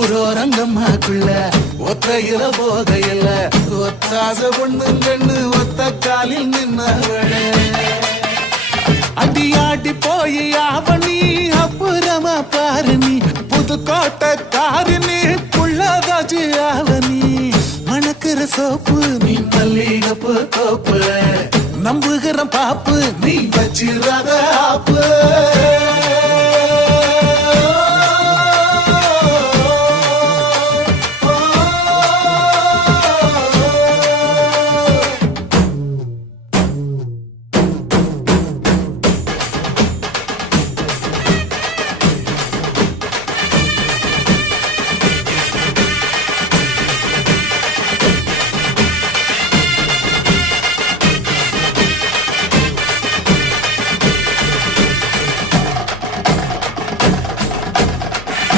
ஊரோரங்கம்மாக்குள்ள ஒத்தையில போகையில ஒத்தாச பொண்ணுங்கண்ணு ஒத்த காலில் நின்னவளே அடியாடி போய் அவனி அப்புறமா பாரு நீ புதுக்கோட்டை காரினி புள்ளதாச்சு அவனி மணக்கிற சோப்பு நீ மல்லிகப்பு தோப்பு நம்புகிற பாப்பு நீ வச்சிராத ஆப்பு